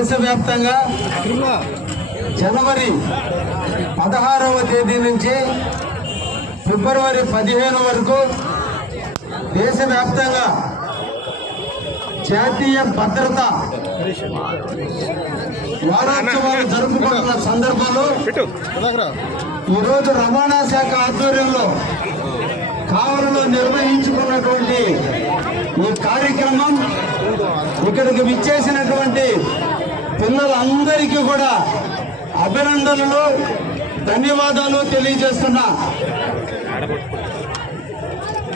దేశవ్యాప్తంగా జనవరి పదహారవ తేదీ నుంచి ఫిబ్రవరి పదిహేను వరకు దేశవ్యాప్తంగా జాతీయ భద్రత వారోత్సవాలు జరుపుకుంటున్న సందర్భంలో ఈరోజు రవాణా శాఖ ఆధ్వర్యంలో కావలిలో నిర్వహించుకున్నటువంటి ఈ కార్యక్రమం ఇక్కడికి విచ్చేసినటువంటి పిల్లలందరికీ కూడా అభినందనలు ధన్యవాదాలు తెలియజేస్తున్నా.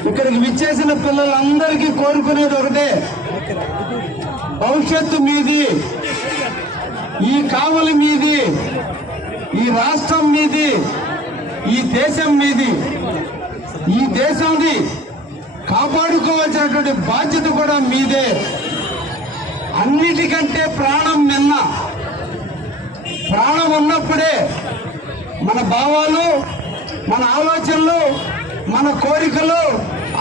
ఇక్కడికి విచ్చేసిన పిల్లలందరికీ కోరుకునేది ఒకటే భవిష్యత్తు మీది ఈ కావలి మీది ఈ రాష్ట్రం మీది ఈ దేశం మీది ఈ దేశంది కాపాడుకోవాల్సినటువంటి బాధ్యత కూడా మీదే. అన్నిటికంటే ప్రాణం మిన్న ప్రాణం ఉన్నప్పుడే మన భావాలు మన ఆలోచనలు మన కోరికలు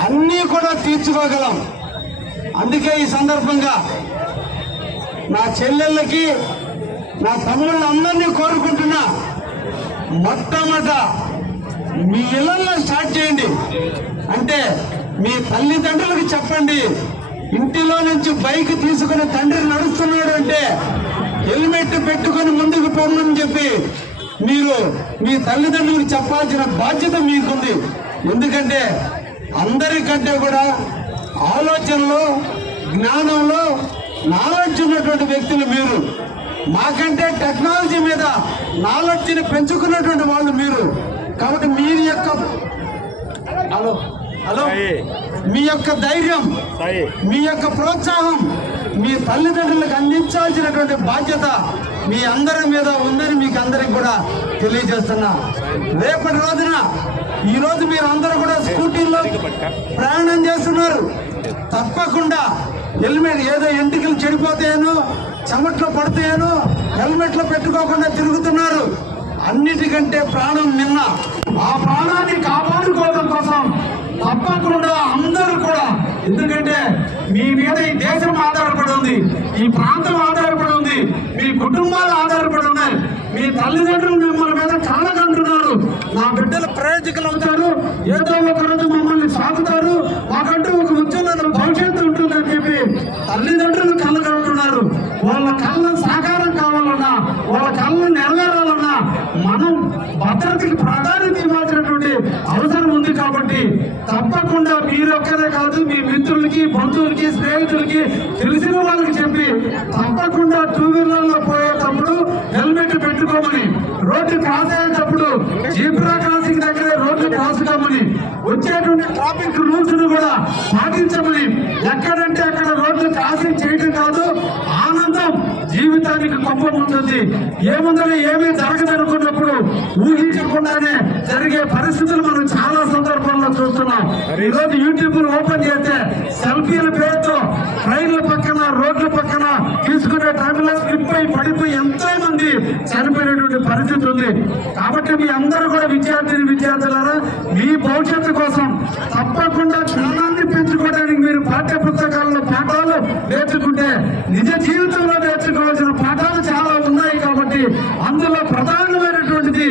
అన్నీ కూడా తీర్చుకోగలం. అందుకే ఈ సందర్భంగా నా చెల్లెళ్ళకి నా తమ్ముళ్ళందరినీ కోరుకుంటున్నా మొట్టమొదట మీ ఇళ్ళలో స్టార్ట్ చేయండి. అంటే మీ తల్లిదండ్రులకు చెప్పండి. ఇంటిలో నుంచి బైక్ తీసుకుని తండ్రి నడుస్తున్నాడు అంటే హెల్మెట్ పెట్టుకొని ముందుకు పోమని చెప్పి మీరు మీ తల్లిదండ్రులకు చెప్పాల్సిన బాధ్యత మీకుంది. ఎందుకంటే అందరికంటే కూడా ఆలోచనలో జ్ఞానంలో నాలెడ్జ్ ఉన్నటువంటి వ్యక్తులు మీరు. మాకంటే టెక్నాలజీ మీద నాలెడ్జ్ని పెంచుకున్నటువంటి వాళ్ళు మీరు. కాబట్టి మీరు యొక్క హలో. హలో? మీ యొక్క ధైర్యం మీ యొక్క ప్రోత్సాహం మీ తల్లిదండ్రులకు అందించాల్సినటువంటి బాధ్యత మీ అందరి మీద ఉందని మీకు అందరికి కూడా తెలియజేస్తున్నా. రేపటి రోజున ఈ రోజు మీరు అందరూ కూడా స్కూటీల్లో ప్రయాణం చేస్తున్నారు. తప్పకుండా హెల్మెట్ ఏదో ఎంటికలు చెడిపోతాయను చెమట్లో పడతాయను హెల్మెట్లో పెట్టుకోకుండా తిరుగుతున్నారు. అన్నిటికంటే ప్రాణం నిన్న. ఆ ప్రాణాన్ని కాపాడుకోవడం కోసం తప్పకుండా అందరూ కూడా ఎందుకంటే మీ మీద ఈ దేశం ఆధారపడి ఉంది ఈ ప్రాంతం ఆధారపడి ఉంది మీ కుటుంబాలు ఆధారపడి ఉన్నాయి మీ తల్లిదండ్రులు మిమ్మల్ని మీద కళ్ళకంటున్నారు నా బిడ్డలు ప్రయోజకులు అవుతారు. ఏదో ఒక రోజు మమ్మల్ని సాగుతారు మాకంటూ ఒక ఉజ్వల భవిష్యత్తు ఉంటుందని చెప్పి తల్లిదండ్రులు కళ్ళకంటున్నారు వాళ్ళ కళ్ళ సాకారం కావాలన్నా వాళ్ళ కళ్ళు నెరవేరాలన్నా మనం భద్రతకి ప్రాధాన్యత ఇవ్వాల్సినటువంటి అవసరం ఉంది కాబట్టి తప్పకుండా మీరొక్కరే కాదు మీ మిత్రులకి బంధువులకి స్నేహితులకి తెలిసిన వాళ్ళకి చెప్పి తప్పకుండా టూ వీలర్లో పోయేటప్పుడు హెల్మెట్ పెట్టుకోమని రోడ్డు క్రాస్ అయ్యేటప్పుడు జీబ్రా క్రాసింగ్ దగ్గరే రోడ్డు క్రాస్ కామని వచ్చేటువంటి ట్రాఫిక్ రూల్స్ను కూడా పాటించమని ఎక్కడంటే అక్కడ రోడ్డు క్రాసింగ్ చేయడం కాదు జీవితానికి గొప్ప ఉంటుంది. ఏముందని ఏమీ జరగదనుకున్నప్పుడు ఊహించకుండానే జరిగే పరిస్థితులు మనం చాలా సందర్భాల్లో చూస్తున్నాం. ఈ రోజు యూట్యూబ్ ఓపెన్ చేస్తే సెల్ఫీల పేరుతో ట్రైన్ల పక్కన రోడ్ల పక్కన తీసుకునే టైంలో స్లిప్ అయి పడిపోయి ఎంతో మంది చనిపోయినటువంటి పరిస్థితి ఉంది. కాబట్టి మీ అందరూ కూడా విద్యార్థిని విద్యార్థులారా మీ భవిష్యత్తు కోసం తప్పకుండా జ్ఞానాన్ని పెంచుకోవడానికి మీరు పాఠ్య నేర్చుకుంటే నిజ జీవితంలో నేర్చుకోవాల్సిన పాఠాలు చాలా ఉన్నాయి కాబట్టి అందులో ప్రధానమైనటువంటిది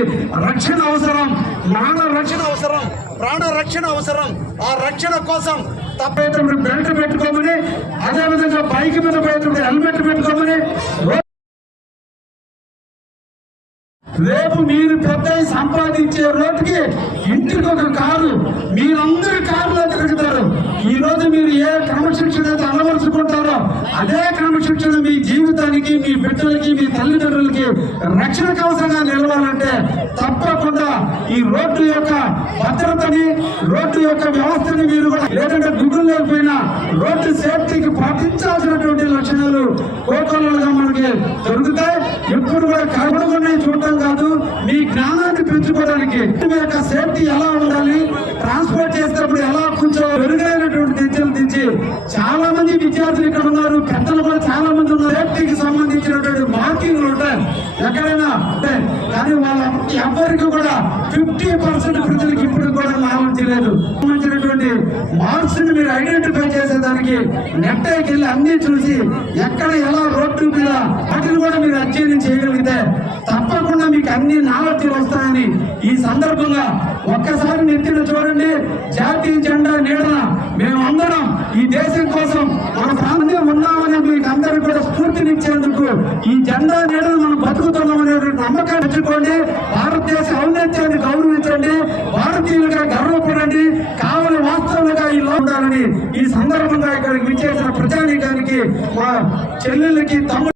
రక్షణ అవసరం నాణ రక్షణ అవసరం ప్రాణ రక్షణ అవసరం. ఆ రక్షణ కోసం తప్పైతే బెల్ట్ పెట్టుకోమని అదేవిధంగా బైక్ మీద పోయేటప్పుడు హెల్మెట్ పెట్టుకోమని రేపు మీరు పెద్ద సంపాదించే రోడ్డుకి ఇంటికి ఒక కారు. మీరందరూ కారులో తిరుగుతారు. ఈ రోజు మీరు ఏ క్రమశిక్షణ అయితే అలవరుచుకుంటారో అదే క్రమశిక్షణ మీ జీవితానికి మీ బిడ్డలకి మీ తల్లిదండ్రులకి రక్షణ కవసంగా నిలవాలంటే తప్పకుండా ఈ రోడ్డు యొక్క భద్రతని రోడ్డు యొక్క వ్యవస్థని మీరు కూడా లేదంటే గుడ్లు లేకపోయినా రోడ్డు సేఫ్టీకి పాటించాల్సినటువంటి లక్షణాలు కోకొల్లలుగా మనకి దొరుకుతాయి. ఎప్పుడు కూడా కనబడుకునే చూడటం కాదు మీ జ్ఞానాన్ని పెంచుకోవడానికి యొక్క సేఫ్టీ ఎలా ఉండాలి ట్రాన్స్పోర్ట్ చేసేటప్పుడు ఎలా కొంచెం మెరుగైనటువంటి దిశలు దించి చాలా మంది విద్యార్థులు ఇక్కడ ఉన్నారు పెద్దలు కూడా చాలా మంది ఉన్నారు. సేఫ్టీకి సంబంధించినటువంటి మార్కింగ్లు ఉంటాయి ఎక్కడైనా కానీ వాళ్ళ ఎవరికి కూడా ఫిఫ్టీ పర్సెంట్ ప్రజలకు ఇప్పుడు కూడా లాభం చేయలేదు సంబంధించినటువంటి మార్క్స్ని మీరు ఐడెంటిఫై చేసేదానికి నెట్ వెళ్ళి అన్ని చూసి ఎక్కడ ఎలా రోడ్డు మీద వాటిని కూడా మీరు అధ్యయనం చేయగలిగితే తప్పకుండా మీకు అన్ని నాలెడ్జ్ వస్తాయని ఈ సందర్భంగా ఒక్కసారి నెత్తిన చూడండి. జాతీయ జెండా నీడన మేమందరం ఈ దేశం కోసం మన ప్రాంతం ఉన్నామని మీకు అందరికీ కూడా స్ఫూర్తినిచ్చేందుకు ఈ జెండా నీడను మనం బతుకుతున్నాం అనేటువంటి నమ్మకాన్ని పెంచుకోండి భారతదేశ ఔన్నత్యాన్ని గౌరవించండి. భారతీయులుగా గర్వపడండి. కావలి వాస్తవులుగా ఈ ఉండాలని ఈ సందర్భంగా ఇక్కడికి విచ్చేసిన ప్రజానీకానికి మా చెల్లెళ్ళకి తమ్ముడు